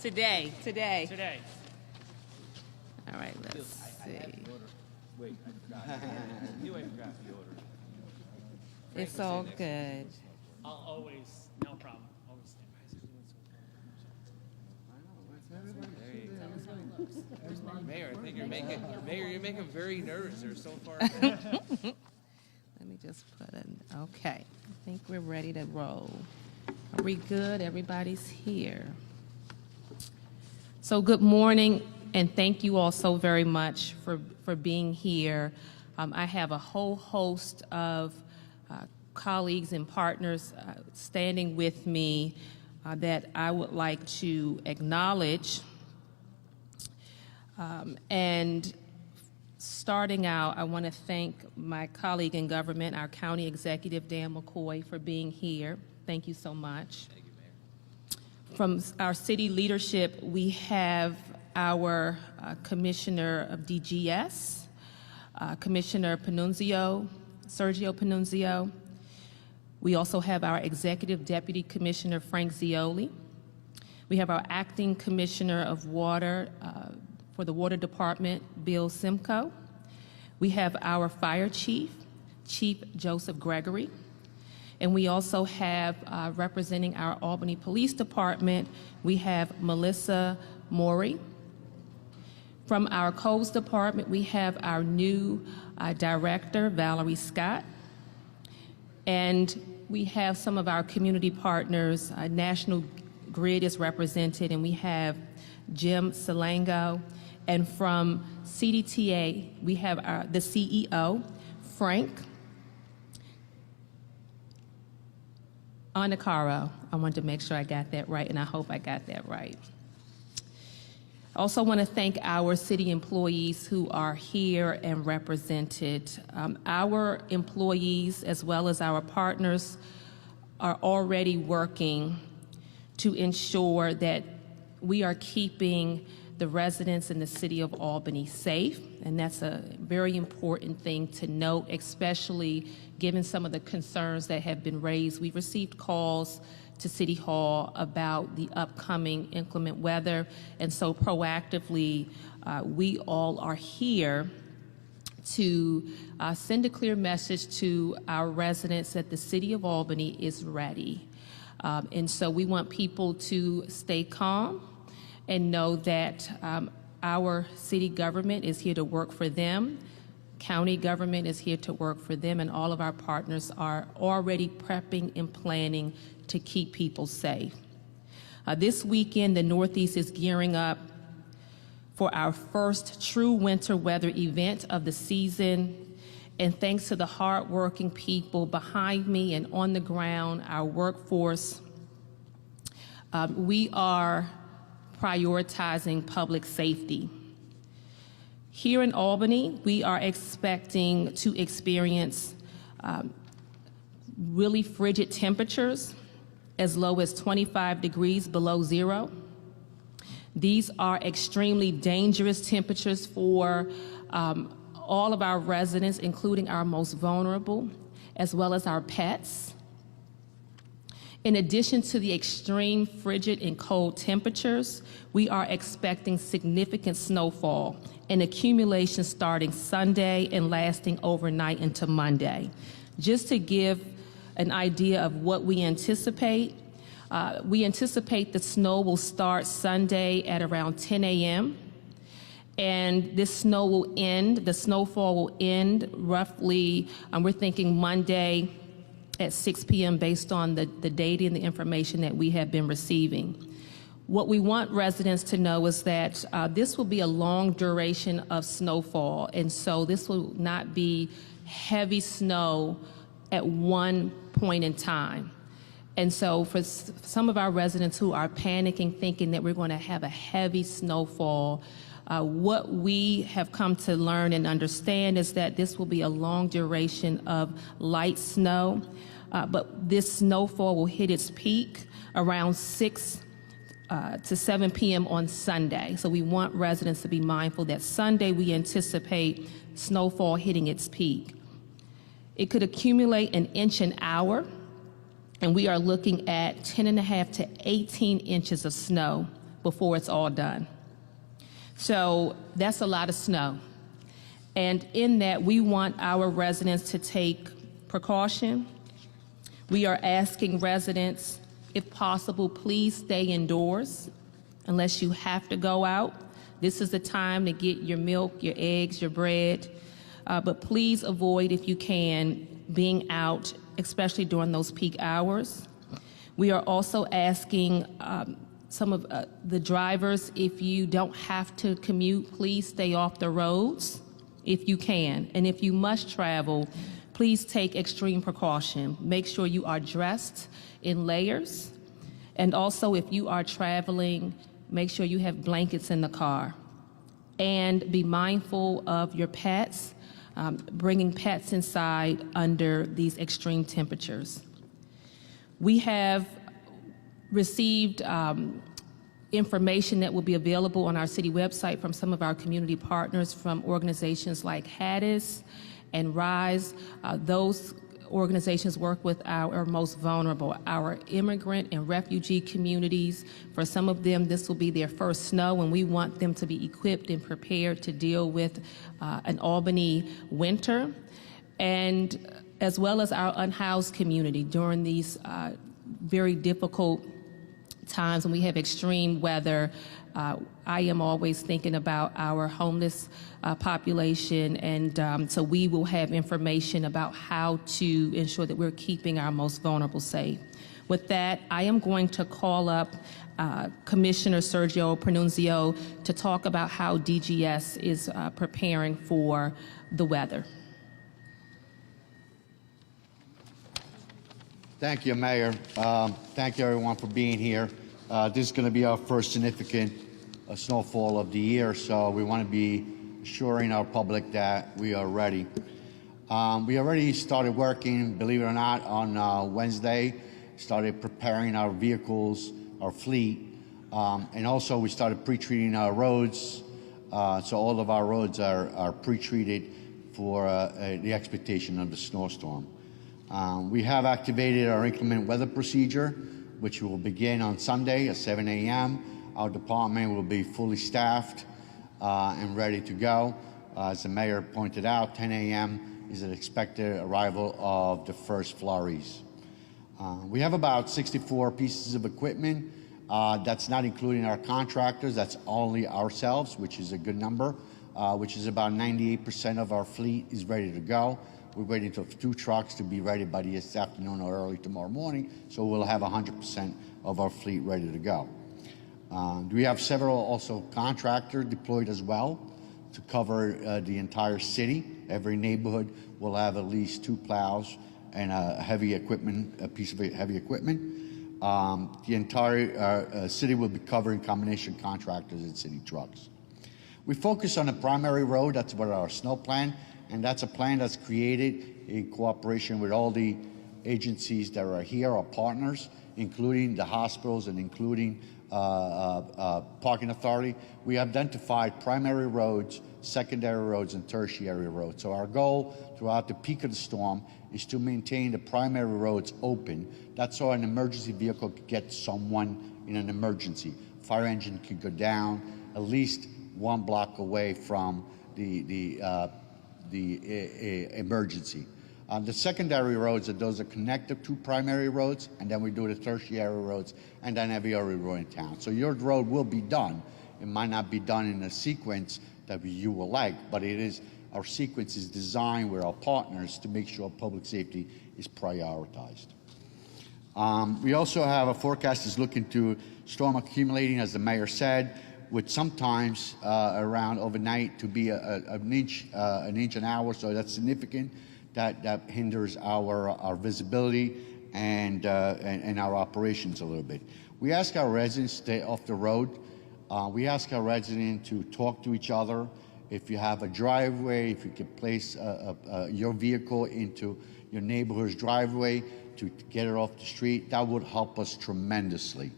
Today. All right, let's see. Wait, I forgot. You ain't forgot the order. It's all good. I'll always, no problem. Always Mayor, I think you're making him very nervous. They're so far. Let me just put okay. I think we're ready to roll. Are we good? Everybody's here. So good morning, and thank you all so very much for being here. I have a whole host of colleagues and partners standing with me that I would like to acknowledge. And starting out, I want to thank my colleague in government, our county executive, Dan McCoy, for being here. Thank you so much. Thank you, Mayor. From our city leadership, we have our Commissioner of DGS, Commissioner Sergio Panunzio. We also have our Executive Deputy Commissioner, Frank Zioli. We have our Acting Commissioner of Water for the Water Department, Bill Simcoe. We have our Fire Chief, Chief Joseph Gregory. And we also have, representing our Albany Police Department, we have Melissa Morey. From our Codes Department, we have our new Director, Valerie Scott. And we have some of our community partners. National Grid is represented, and we have Jim Salango. And from CDTA, we have the CEO, Frank Anacaro. I wanted to make sure I got that right, and I hope I got that right. I also want to thank our city employees who are here and represented. Our employees, as well as our partners, are already working to ensure that we are keeping the residents in the city of Albany safe, and that's a very important thing to note, especially given some of the concerns that have been raised. We've received calls to City Hall about the upcoming inclement weather, and so proactively, we all are here to send a clear message to our residents that the city of Albany is ready. And so we want people to stay calm and know that our city government is here to work for them, county government is here to work for them, and all of our partners are already prepping and planning to keep people safe. This weekend, the Northeast is gearing up for our first true winter weather event of the season, and thanks to the hardworking people behind me and on the ground, our workforce, we are prioritizing public safety. Here in Albany, we are expecting to experience really frigid temperatures as low as 25 degrees below zero. These are extremely dangerous temperatures for all of our residents, including our most vulnerable, as well as our pets. In addition to the extreme frigid and cold temperatures, we are expecting significant snowfall and accumulation starting Sunday and lasting overnight into Monday. Just to give an idea of what we anticipate the snow will start Sunday at around 10 a.m. And this snow will end, the snowfall will end roughly, we're thinking Monday at 6 p.m. based on the data and the information that we have been receiving. What we want residents to know is that this will be a long duration of snowfall, and so this will not be heavy snow at one point in time. And so for some of our residents who are panicking, thinking that we're going to have a heavy snowfall, what we have come to learn and understand is that this will be a long duration of light snow, but this snowfall will hit its peak around 6 to 7 p.m. on Sunday. So we want residents to be mindful that Sunday we anticipate snowfall hitting its peak. It could accumulate an inch an hour, and we are looking at 10.5 to 18 inches of snow before it's all done. So that's a lot of snow. And in that, we want our residents to take precaution. We are asking residents, if possible, please stay indoors unless you have to go out. This is the time to get your milk, your eggs, your bread. But please avoid, if you can, being out, especially during those peak hours. We are also asking some of the drivers, if you don't have to commute, please stay off the roads if you can. And if you must travel, please take extreme precaution. Make sure you are dressed in layers. And also, if you are traveling, make sure you have blankets in the car. And be mindful of your pets, bringing pets inside under these extreme temperatures. We have received information that will be available on our city website from some of our community partners, from organizations like Hattis and RISE. Those organizations work with our most vulnerable, our immigrant and refugee communities. For some of them, this will be their first snow, and we want them to be equipped and prepared to deal with an Albany winter, and as well as our unhoused community during these very difficult times when we have extreme weather. I am always thinking about our homeless population, and so we will have information about how to ensure that we're keeping our most vulnerable safe. With that, I am going to call up Commissioner Sergio Pronunzio to talk about how DGS is preparing for the weather. Thank you, Mayor. Thank you, everyone, for being here. This is going to be our first significant snowfall of the year, so we want to be assuring our public that we are ready. We already started working, believe it or not, on Wednesday, started preparing our vehicles, our fleet, and also we started pre-treating our roads, so all of our roads are pre-treated for the expectation of the snowstorm. We have activated our inclement weather procedure, which will begin on Sunday at 7 a.m. Our department will be fully staffed and ready to go. As the mayor pointed out, 10 a.m. is an expected arrival of the first flurries. We have about 64 pieces of equipment. That's not including our contractors. That's only ourselves, which is a good number, which is about 98% of our fleet is ready to go. We're waiting for 2 trucks to be ready by this afternoon or early tomorrow morning, so we'll have 100% of our fleet ready to go. We have several also contractors deployed as well to cover the entire city. Every neighborhood will have at least 2 plows and a piece of heavy equipment. The entire city will be covering combination contractors and city trucks. We focus on the primary road. That's what our snow plan. And that's a plan that's created in cooperation with all the agencies that are here, our partners, including the hospitals and including parking authority. We identified primary roads, secondary roads, and tertiary roads. So our goal throughout the peak of the storm is to maintain the primary roads open. That's so an emergency vehicle could get someone in an emergency. Fire engine could go down at least 1 block away from the emergency. The secondary roads are those that connect to primary roads, and then we do the tertiary roads, and then every other road in town. So your road will be done. It might not be done in a sequence that you will like, but it is, our sequence is designed with our partners to make sure public safety is prioritized. We also have a forecast is looking to storm accumulating, as the mayor said, with sometimes around overnight to be an inch an hour, so that's significant. That hinders our visibility and our operations a little bit. We ask our residents to stay off the road. We ask our residents to talk to each other. If you have a driveway, if you can place your vehicle into your neighborhood's driveway to get it off the street, that would help us tremendously.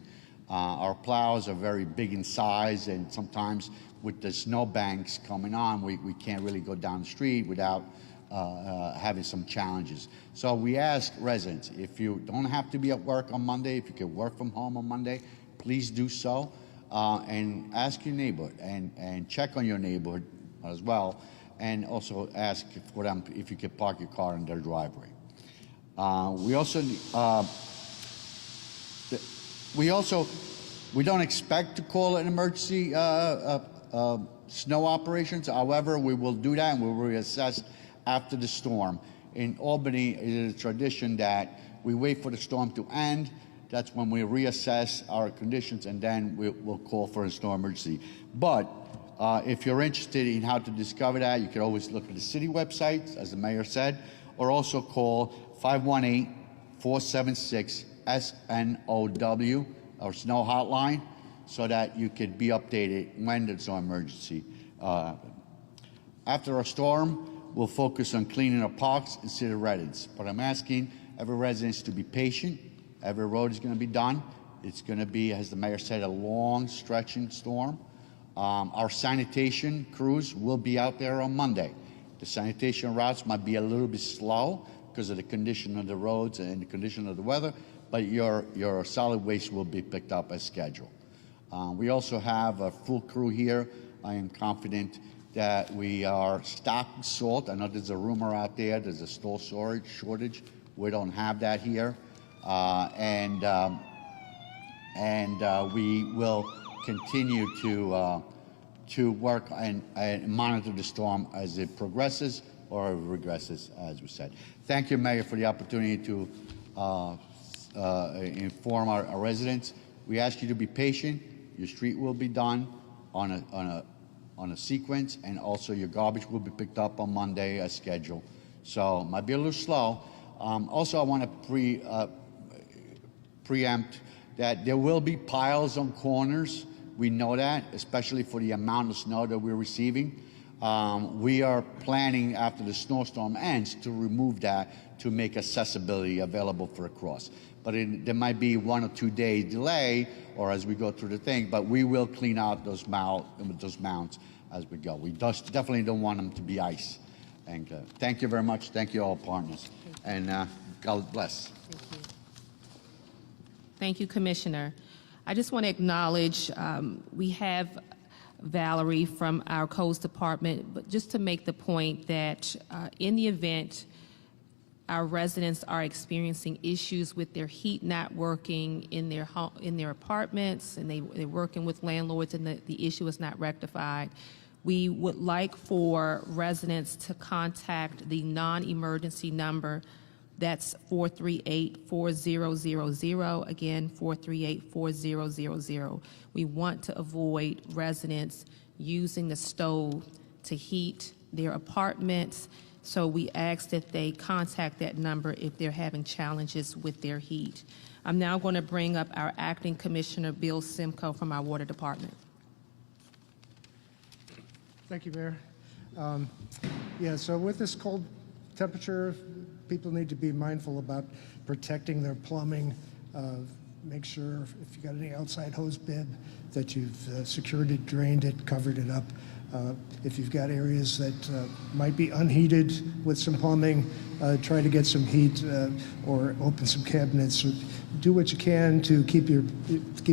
Our plows are very big in size, and sometimes with the snow banks coming on, we can't really go down the street without having some challenges. So we ask residents, if you don't have to be at work on Monday, if you can work from home on Monday, please do so. and ask your neighbor and check on your neighborhood as well, and also ask for them if you can park your car in their driveway. We don't expect to call an emergency snow operations. However, we will do that and we will reassess after the storm. In Albany, it is a tradition that we wait for the storm to end. That's when we reassess our conditions, and then we'll call for a snow emergency. But if you're interested in how to discover that, you can always look at the city website, as the mayor said, or also call 518-476-SNOW, our snow hotline, so that you could be updated when there's no emergency. After a storm, we'll focus on cleaning our parks and city residents. But I'm asking every resident to be patient. Every road is going to be done. It's going to be, as the mayor said, a long stretching storm. Our sanitation crews will be out there on Monday. The sanitation routes might be a little bit slow because of the condition of the roads and the condition of the weather, but your solid waste will be picked up as scheduled. We also have a full crew here. I am confident that we are stocking salt. I know there's a rumor out there, there's a store shortage. We don't have that here. We will continue to work and monitor the storm as it progresses or regresses, as we said. Thank you, Mayor, for the opportunity to inform our residents. We ask you to be patient. Your street will be done on a sequence, and also your garbage will be picked up on Monday as scheduled. So might be a little slow. Also, I want to preempt that there will be piles on corners. We know that, especially for the amount of snow that we're receiving. We are planning, after the snowstorm ends, to remove that to make accessibility available for a cross. But there might be 1 or 2 days delay, or as we go through the thing, but we will clean out those mounds as we go. We definitely don't want them to be ice. And thank you very much. Thank you all, partners. And God bless. Thank you. Thank you, Commissioner. I just want to acknowledge we have Valerie from our codes department, but just to make the point that in the event our residents are experiencing issues with their heat not working in their apartments, and they're working with landlords and the issue is not rectified, we would like for residents to contact the non-emergency number. That's 438-4000, again, 438-4000. We want to avoid residents using the stove to heat their apartments, so we ask that they contact that number if they're having challenges with their heat. I'm now going to bring up our Acting Commissioner, Bill Simcoe, from our Water Department. Thank you, Mayor. So with this cold temperature, people need to be mindful about protecting their plumbing. Make sure if you got any outside hose bib that you've secured it, drained it, covered it up. If you've got areas that might be unheated with some plumbing, try to get some heat or open some cabinets. Do what you can to keep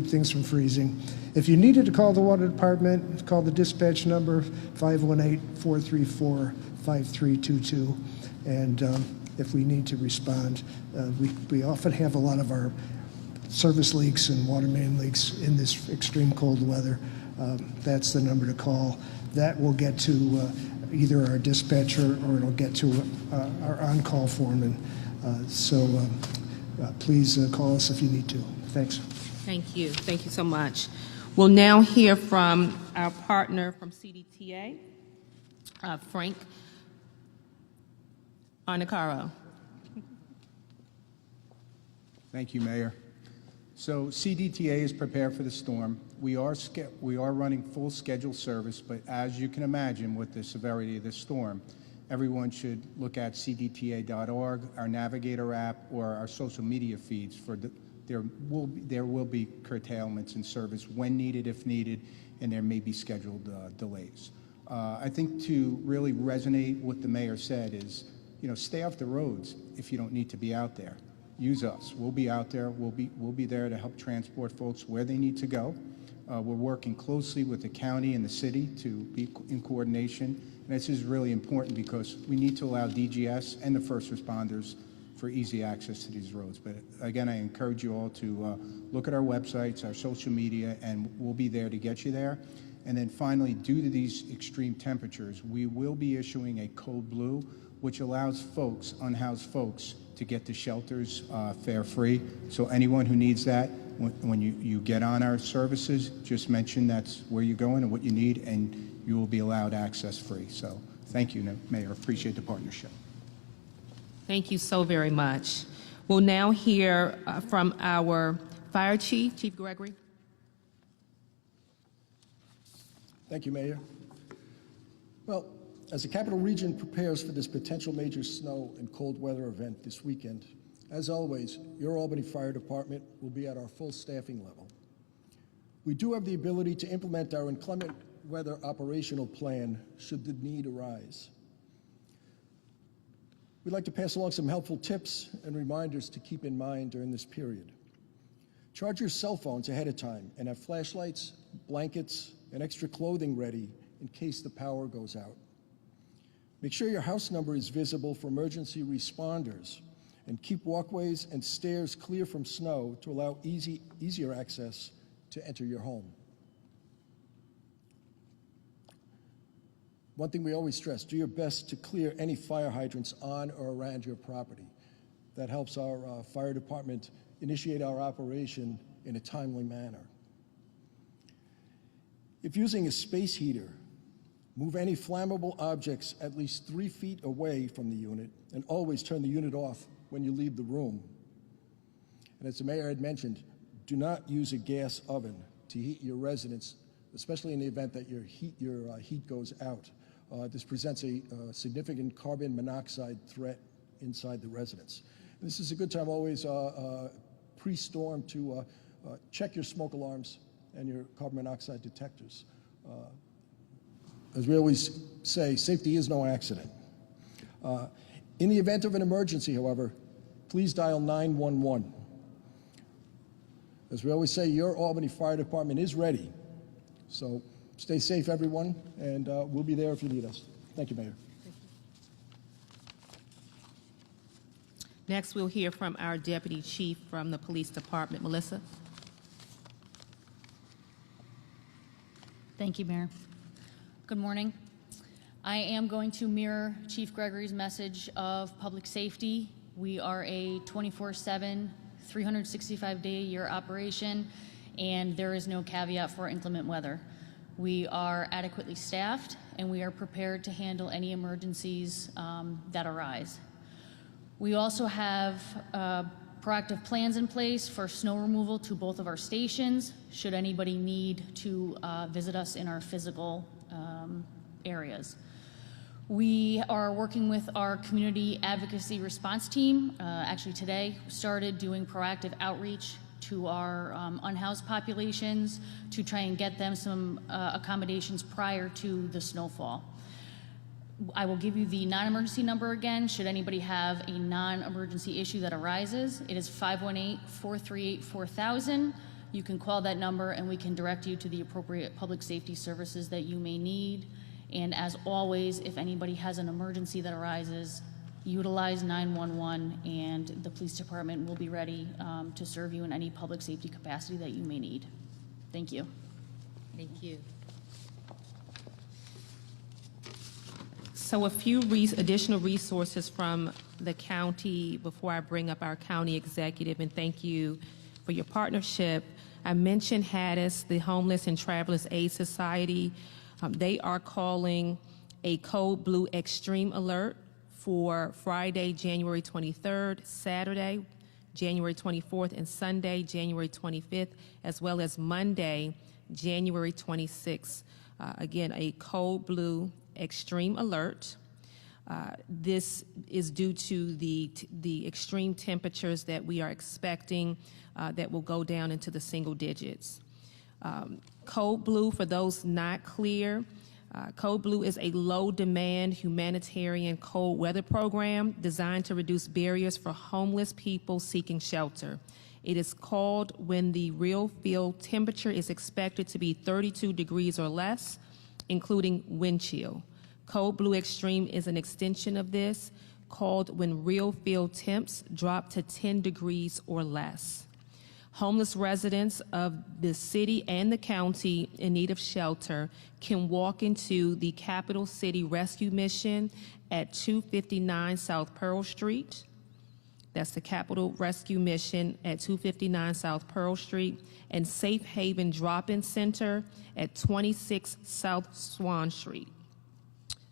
things from freezing. If you needed to call the water department, call the dispatch number 518-434-5322. And if we need to respond, we often have a lot of our service leaks and water main leaks in this extreme cold weather. That's the number to call. That will get to either our dispatcher or it'll get to our on-call foreman. Please call us if you need to. Thanks. Thank you. Thank you so much. We'll now hear from our partner from CDTA, Frank Arnicaro. Thank you, Mayor. So CDTA is prepared for the storm. We are running full schedule service, but as you can imagine with the severity of this storm, everyone should look at cdta.org, our Navigator app, or our social media feeds for there will be curtailments in service when needed, if needed, and there may be scheduled delays. I think to really resonate what the mayor said is, stay off the roads if you don't need to be out there. Use us. We'll be out there. We'll be there to help transport folks where they need to go. We're working closely with the county and the city to be in coordination. And this is really important because we need to allow DGS and the first responders for easy access to these roads. But again, I encourage you all to look at our websites, our social media, and we'll be there to get you there. And then finally, due to these extreme temperatures, we will be issuing a code blue, which allows folks, unhoused folks, to get to shelters fare-free. So anyone who needs that, when you get on our services, just mention that's where you're going and what you need, and you will be allowed access free. So thank you, Mayor. Appreciate the partnership. Thank you so very much. We'll now hear from our Fire Chief, Chief Gregory. Thank you, Mayor. Well, as the Capital Region prepares for this potential major snow and cold weather event this weekend, as always, your Albany Fire Department will be at our full staffing level. We do have the ability to implement our inclement weather operational plan should the need arise. We'd like to pass along some helpful tips and reminders to keep in mind during this period. Charge your cell phones ahead of time and have flashlights, blankets, and extra clothing ready in case the power goes out. Make sure your house number is visible for emergency responders, and keep walkways and stairs clear from snow to allow easier access to enter your home. One thing we always stress, do your best to clear any fire hydrants on or around your property. That helps our fire department initiate our operation in a timely manner. If using a space heater, move any flammable objects at least 3 feet away from the unit, and always turn the unit off when you leave the room. And as the mayor had mentioned, do not use a gas oven to heat your residence, especially in the event that your heat goes out. This presents a significant carbon monoxide threat inside the residence. And this is a good time always pre-storm to check your smoke alarms and your carbon monoxide detectors. As we always say, safety is no accident. In the event of an emergency, however, please dial 911. As we always say, your Albany Fire Department is ready. So stay safe, everyone, and we'll be there if you need us. Thank you, Mayor. Next, we'll hear from our Deputy Chief from the Police Department, Melissa. Thank you, Mayor. Good morning. I am going to mirror Chief Gregory's message of public safety. We are a 24/7, 365-day-a-year operation, and there is no caveat for inclement weather. We are adequately staffed, and we are prepared to handle any emergencies that arise. We also have proactive plans in place for snow removal to both of our stations, should anybody need to visit us in our physical areas. We are working with our community advocacy response team. Actually today, started doing proactive outreach to our unhoused populations to try and get them some accommodations prior to the snowfall. I will give you the non-emergency number again, should anybody have a non-emergency issue that arises. It is 518-438-4000. You can call that number and we can direct you to the appropriate public safety services that you may need. And as always, if anybody has an emergency that arises, utilize 911 and the police department will be ready to serve you in any public safety capacity that you may need. Thank you. Thank you. So a few additional resources from the county before I bring up our county executive, and thank you for your partnership. I mentioned HADIS, the Homeless and Travelers Aid Society. They are calling a Code Blue Extreme Alert for Friday, January 23rd, Saturday, January 24th, and Sunday, January 25th, as well as Monday, January 26th. Again, a Code Blue Extreme Alert. This is due to the extreme temperatures that we are expecting that will go down into the single digits. Code Blue, for those not clear, Code Blue is a low-demand humanitarian cold weather program designed to reduce barriers for homeless people seeking shelter. It is called when the real field temperature is expected to be 32 degrees or less, including wind chill. Code Blue Extreme is an extension of this, called when real field temps drop to 10 degrees or less. Homeless residents of the city and the county in need of shelter can walk into the Capital City Rescue Mission at 259 South Pearl Street. That's the Capital Rescue Mission at 259 South Pearl Street, and Safe Haven Drop-In Center at 26 South Swan Street.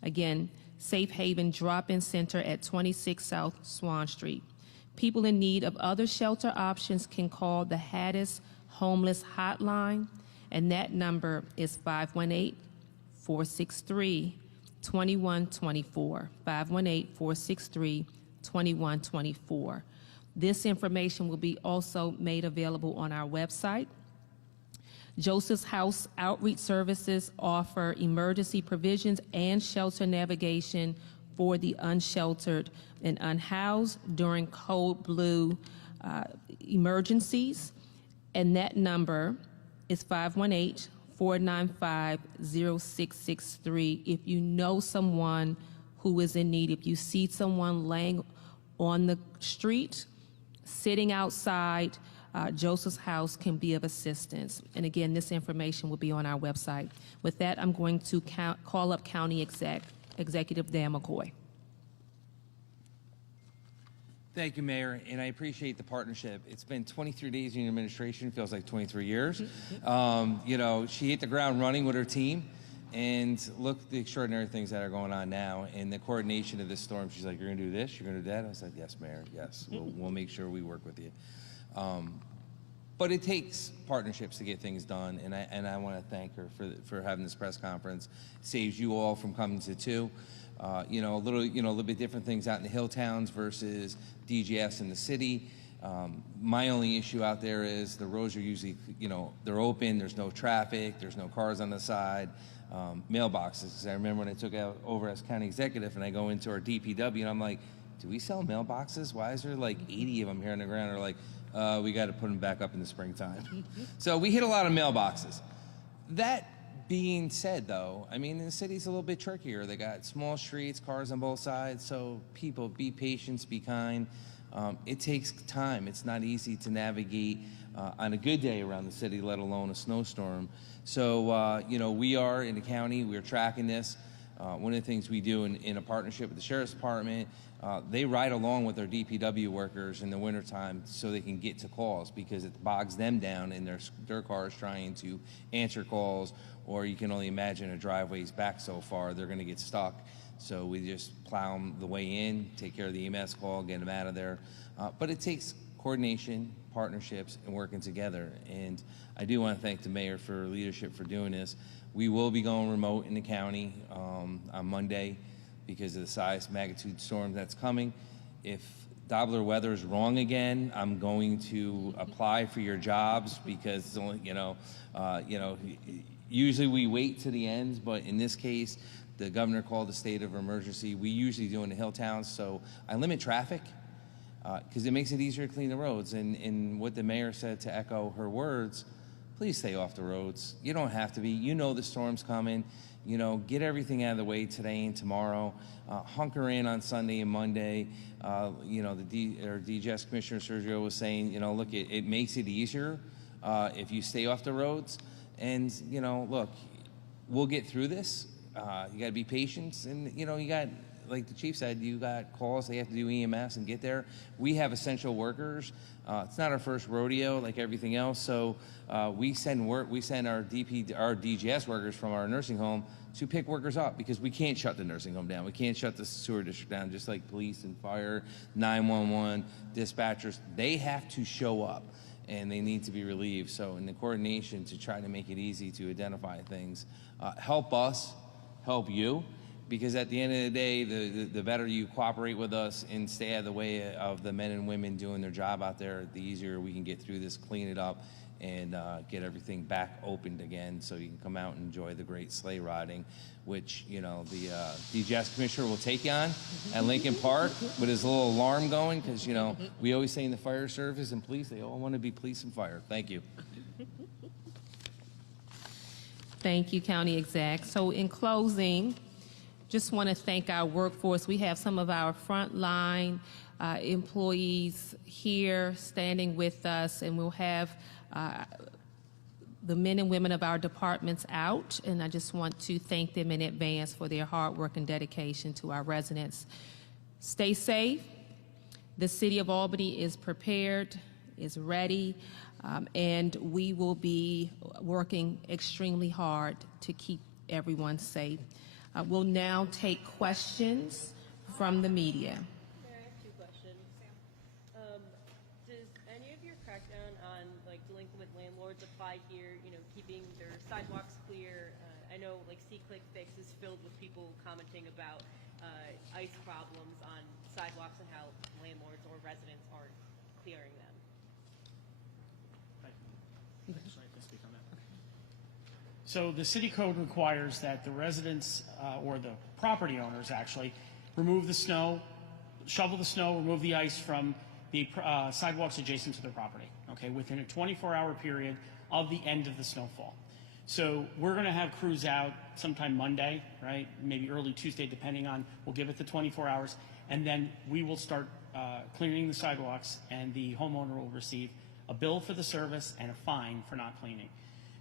Again, Safe Haven Drop-In Center at 26 South Swan Street. People in need of other shelter options can call the Hattis Homeless Hotline, and that number is 518-463-2124, 518-463-2124. This information will be also made available on our website. Joseph's House Outreach Services offer emergency provisions and shelter navigation for the unsheltered and unhoused during Code Blue emergencies, and that number is 518-495-0663. If you know someone who is in need, if you see someone laying on the street, sitting outside, Joseph's House can be of assistance. And again, this information will be on our website. With that, I'm going to call up County Executive Dan McCoy. Thank you, Mayor, and I appreciate the partnership. It's been 23 days in your administration, feels like 23 years. You know, she hit the ground running with her team, and look at the extraordinary things that are going on now, and the coordination of this storm. She's like, you're gonna do this, you're gonna do that? I said, yes, Mayor, yes, we'll make sure we work with you. But it takes partnerships to get things done, and I want to thank her for having this press conference. It saves you all from coming to two. You know, a little bit different things out in the hill towns versus DGS in the city. My only issue out there is the roads are usually, you know, they're open. There's no traffic. There's no cars on the side. Mailboxes. 'Cause I remember when I took out over as county executive, and I go into our DPW, and I'm like, do we sell mailboxes? Why is there like 80 of them here on the ground? Or like, we got to put them back up in the springtime. So we hit a lot of mailboxes. That being said, though, I mean, the city's a little bit trickier. They got small streets, cars on both sides, so people, be patient, be kind. It takes time. It's not easy to navigate on a good day around the city, let alone a snowstorm. So, you know, we are in the county, we're tracking this. One of the things we do in a partnership with the Sheriff's Department, they ride along with their DPW workers in the wintertime so they can get to calls, because it bogs them down in their cars trying to answer calls, or you can only imagine a driveway's back so far, they're gonna get stuck. So we just plow them the way in, take care of the EMS call, get them out of there. But it takes coordination, partnerships, and working together. And I do want to thank the mayor for leadership for doing this. We will be going remote in the county on Monday because of the size magnitude storm that's coming. If Dobler weather is wrong again, I'm going to apply for your jobs, because it's only, usually we wait to the end, but in this case, the governor called a state of emergency. We usually do in the hill towns, so I limit traffic because it makes it easier to clean the roads. And what the mayor said, to echo her words, please stay off the roads. You don't have to be. You know the storm's coming. You know, get everything out of the way today and tomorrow. Hunker in on Sunday and Monday. You know, our DGS Commissioner Sergio was saying, you know, look, it makes it easier if you stay off the roads. And, you know, look, we'll get through this. You got to be patient, and you know, you got, like the chief said, you got calls. They have to do EMS and get there. We have essential workers. It's not our first rodeo, like everything else. So we send our DGS workers from our nursing home to pick workers up, because we can't shut the nursing home down. We can't shut the sewer district down, just like police and fire, 911, dispatchers. They have to show up, and they need to be relieved. So in the coordination to try to make it easy to identify things, help us, help you, because at the end of the day, the better you cooperate with us and stay out of the way of the men and women doing their job out there, the easier we can get through this, clean it up, and get everything back opened again so you can come out and enjoy the great sleigh riding, which, you know, the DGS commissioner will take you on at Lincoln Park with his little alarm going, because, you know, we always say in the fire service and police, they all want to be police and fire. Thank you. Thank you, County Exec. So in closing, just want to thank our workforce. We have some of our frontline employees here standing with us, and we'll have the men and women of our departments out, and I just want to thank them in advance for their hard work and dedication to our residents. Stay safe. The City of Albany is prepared, is ready, and we will be working extremely hard to keep everyone safe. We'll now take questions from the media. I have two questions. Does any of your crackdown on like delinquent landlords apply here? You know, keeping their sidewalks clear. I know like C-Click Fix is filled with people commenting about ice problems on sidewalks and how landlords or residents aren't clearing them. Sorry, can I speak on that? So the city code requires that the residents or the property owners actually remove the snow, shovel the snow, remove the ice from the sidewalks adjacent to their property, okay, within a 24-hour period of the end of the snowfall. So we're going to have crews out sometime Monday, right, maybe early Tuesday, depending on, we'll give it the 24 hours, and then we will start clearing the sidewalks, and the homeowner will receive a bill for the service and a fine for not cleaning.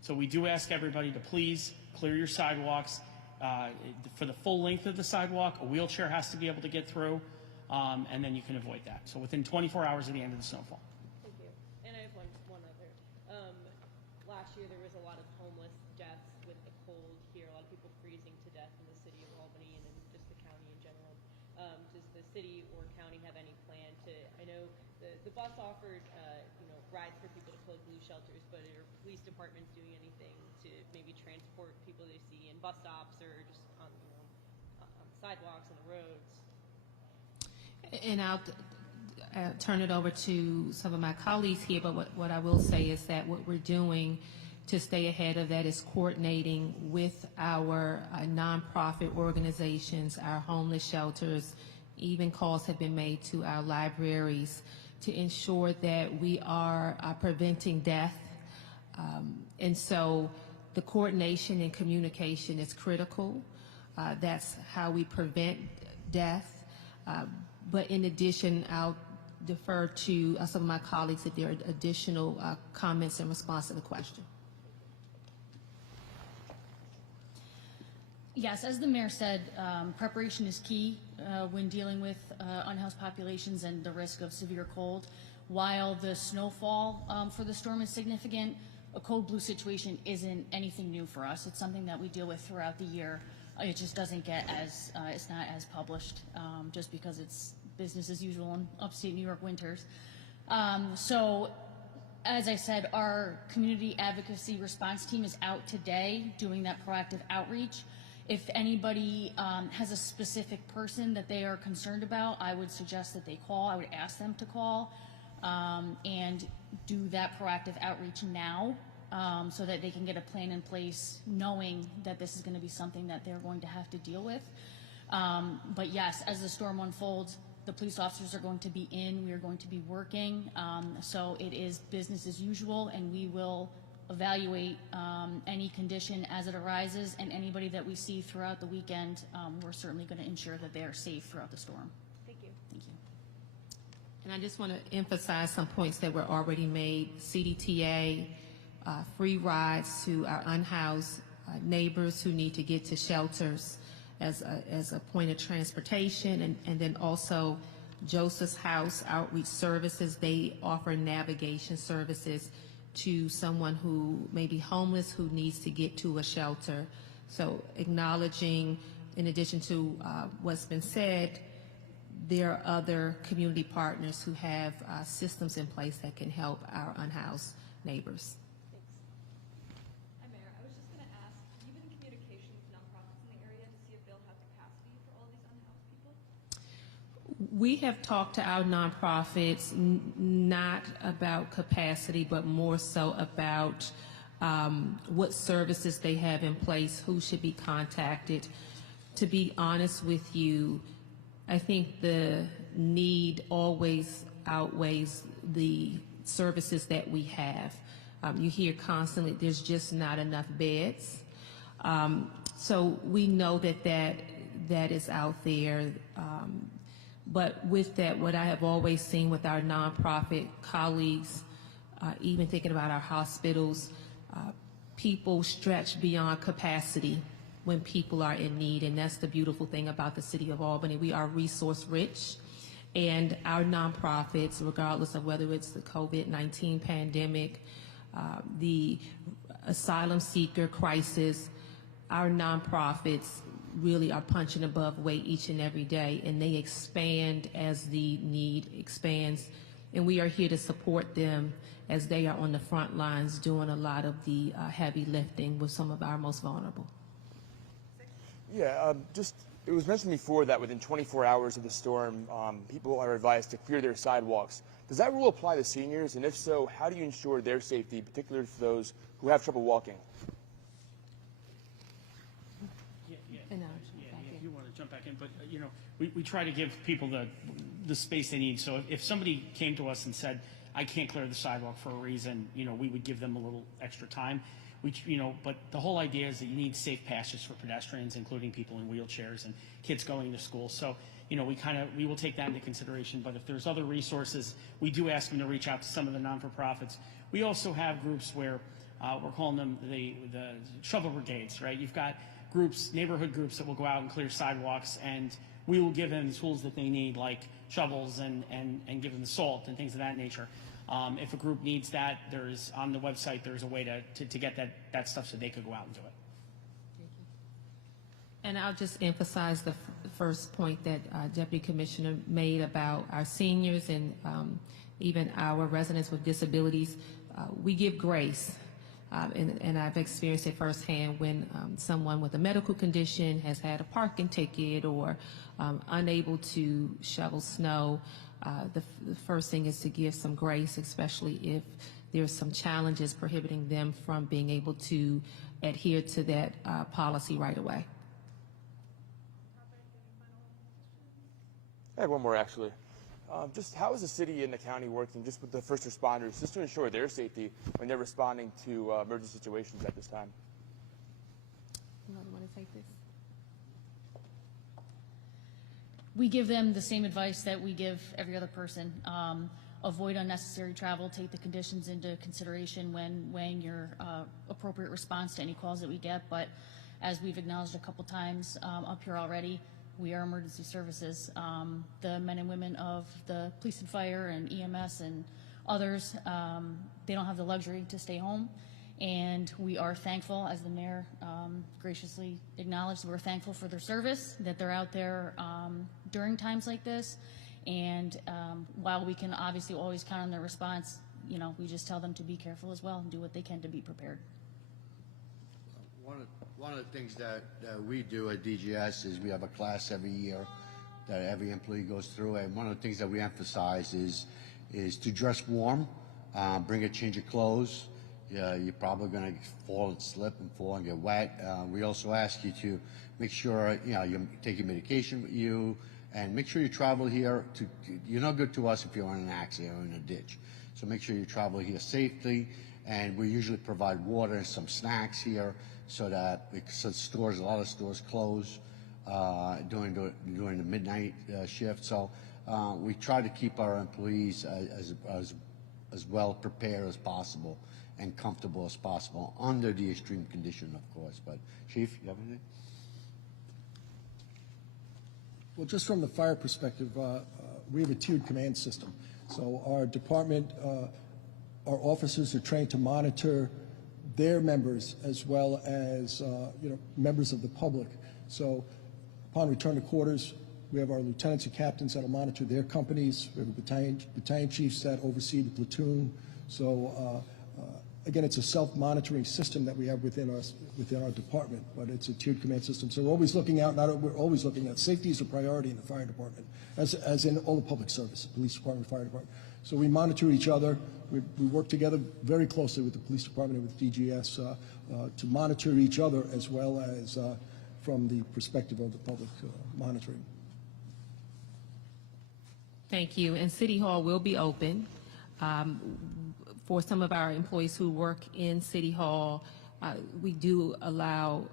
So we do ask everybody to please clear your sidewalks. For the full length of the sidewalk, a wheelchair has to be able to get through, and then you can avoid that. So within 24 hours of the end of the snowfall. Thank you. And I have one other. Last year there was a lot of homeless deaths with the cold here. A lot of people freezing to death in the city of Albany and in just the county in general. Does the city or county have any plan to? I know the bus offered rides for people to close blue shelters, but are police departments doing anything to maybe transport people they see in bus stops or just on on sidewalks and the roads? And I'll turn it over to some of my colleagues here, but what I will say is that what we're doing to stay ahead of that is coordinating with our nonprofit organizations, our homeless shelters. Even calls have been made to our libraries to ensure that we are preventing death. And so the coordination and communication is critical. That's how we prevent death. But in addition, I'll defer to some of my colleagues if there are additional comments in response to the question. Yes, as the mayor said, preparation is key when dealing with unhoused populations and the risk of severe cold. While the snowfall for the storm is significant, a cold blue situation isn't anything new for us. It's something that we deal with throughout the year. It just doesn't get as, it's not as published just because it's business as usual in upstate New York winters. So as I said, our community advocacy response team is out today doing that proactive outreach. If anybody has a specific person that they are concerned about, I would suggest that they call. I would ask them to call and do that proactive outreach now so that they can get a plan in place knowing that this is going to be something that they're going to have to deal with. But yes, as the storm unfolds, the police officers are going to be in. We are going to be working. So it is business as usual, and we will evaluate any condition as it arises, and anybody that we see throughout the weekend, we're certainly going to ensure that they are safe throughout the storm. Thank you. Thank you. And I just want to emphasize some points that were already made. CDTA, free rides to our unhoused neighbors who need to get to shelters as a point of transportation, and then also Joseph's House Outreach Services. They offer navigation services to someone who may be homeless who needs to get to a shelter. So acknowledging, in addition to what's been said, there are other community partners who have systems in place that can help our unhoused neighbors. Hi, Mayor. I was just going to ask, have you been in communication with nonprofits in the area to see if they'll have capacity for all these unhoused people? We have talked to our nonprofits not about capacity, but more so about what services they have in place, who should be contacted. To be honest with you, I think the need always outweighs the services that we have. You hear constantly there's just not enough beds. So we know that is out there. But with that, what I have always seen with our nonprofit colleagues, even thinking about our hospitals, people stretch beyond capacity when people are in need, and that's the beautiful thing about the City of Albany. We are resource rich, and our nonprofits, regardless of whether it's the COVID-19 pandemic, the asylum seeker crisis, our nonprofits really are punching above weight each and every day, and they expand as the need expands, and we are here to support them as they are on the front lines doing a lot of the heavy lifting with some of our most vulnerable. Yeah, it was mentioned before that within 24 hours of the storm, people are advised to clear their sidewalks. Does that rule apply to seniors? And if so, how do you ensure their safety, particularly for those who have trouble walking? If you want to jump back in, but we try to give people the space they need. So if somebody came to us and said, I can't clear the sidewalk for a reason, we would give them a little extra time. But the whole idea is that you need safe passage for pedestrians, including people in wheelchairs and kids going to school. So, we will take that into consideration. But if there's other resources, we do ask them to reach out to some of the non-for-profits. We also have groups where we're calling them the shovel brigades, right? You've got groups, neighborhood groups that will go out and clear sidewalks, and we will give them the tools that they need, like shovels and give them the salt and things of that nature. If a group needs that, there's on the website, there's a way to get that stuff so they could go out and do it. And I'll just emphasize the first point that Deputy Commissioner made about our seniors and even our residents with disabilities. We give grace, and I've experienced it firsthand when someone with a medical condition has had a parking ticket or unable to shovel snow. The first thing is to give some grace, especially if there's some challenges prohibiting them from being able to adhere to that policy right away. I have one more, actually. Just how is the city and the county working just with the first responders just to ensure their safety when they're responding to emergency situations at this time? You want to take this? We give them the same advice that we give every other person. Avoid unnecessary travel, take the conditions into consideration when weighing your appropriate response to any calls that we get. But as we've acknowledged a couple times up here already, we are emergency services. The men and women of the police and fire and EMS and others, they don't have the luxury to stay home. And we are thankful, as the mayor graciously acknowledged, we're thankful for their service, that they're out there during times like this. And while we can obviously always count on their response, we just tell them to be careful as well and do what they can to be prepared. One of the things that we do at DGS is we have a class every year that every employee goes through, and one of the things that we emphasize is to dress warm, bring a change of clothes. You're probably going to fall and slip and fall and get wet. We also ask you to make sure you take your medication with you, and make sure you travel here. You're not good to us if you're in an accident or in a ditch. So make sure you travel here safely, and we usually provide water and some snacks here, so that because a lot of stores close during the midnight shift. So we try to keep our employees as well prepared as possible and comfortable as possible under the extreme condition, of course. But Chief, you have anything? Well, just from the fire perspective, we have a tiered command system. So our department, our officers are trained to monitor their members as well as members of the public. So upon return to quarters, we have our lieutenants and captains that will monitor their companies. We have battalion chiefs that oversee the platoon. So Again, it's a self-monitoring system that we have within our department, but it's a tiered command system. So we're always looking out. We're always looking at safety is a priority in the fire department, as in all the public service, police department, fire department. So we monitor each other. We work together very closely with the police department and with DGS to monitor each other, as well as from the perspective of the public monitoring. Thank you. And City Hall will be open. For some of our employees who work in City Hall, we do allow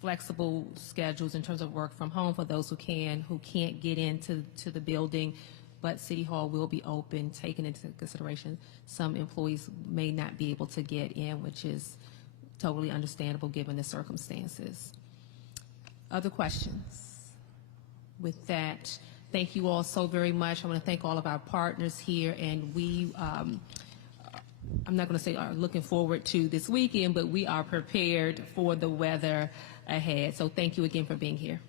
flexible schedules in terms of work from home for those who can't get into the building. But City Hall will be open, taking into consideration some employees may not be able to get in, which is totally understandable given the circumstances. Other questions? With that, thank you all so very much. I want to thank all of our partners here, and we, I'm not going to say are looking forward to this weekend, but we are prepared for the weather ahead. So thank you again for being here.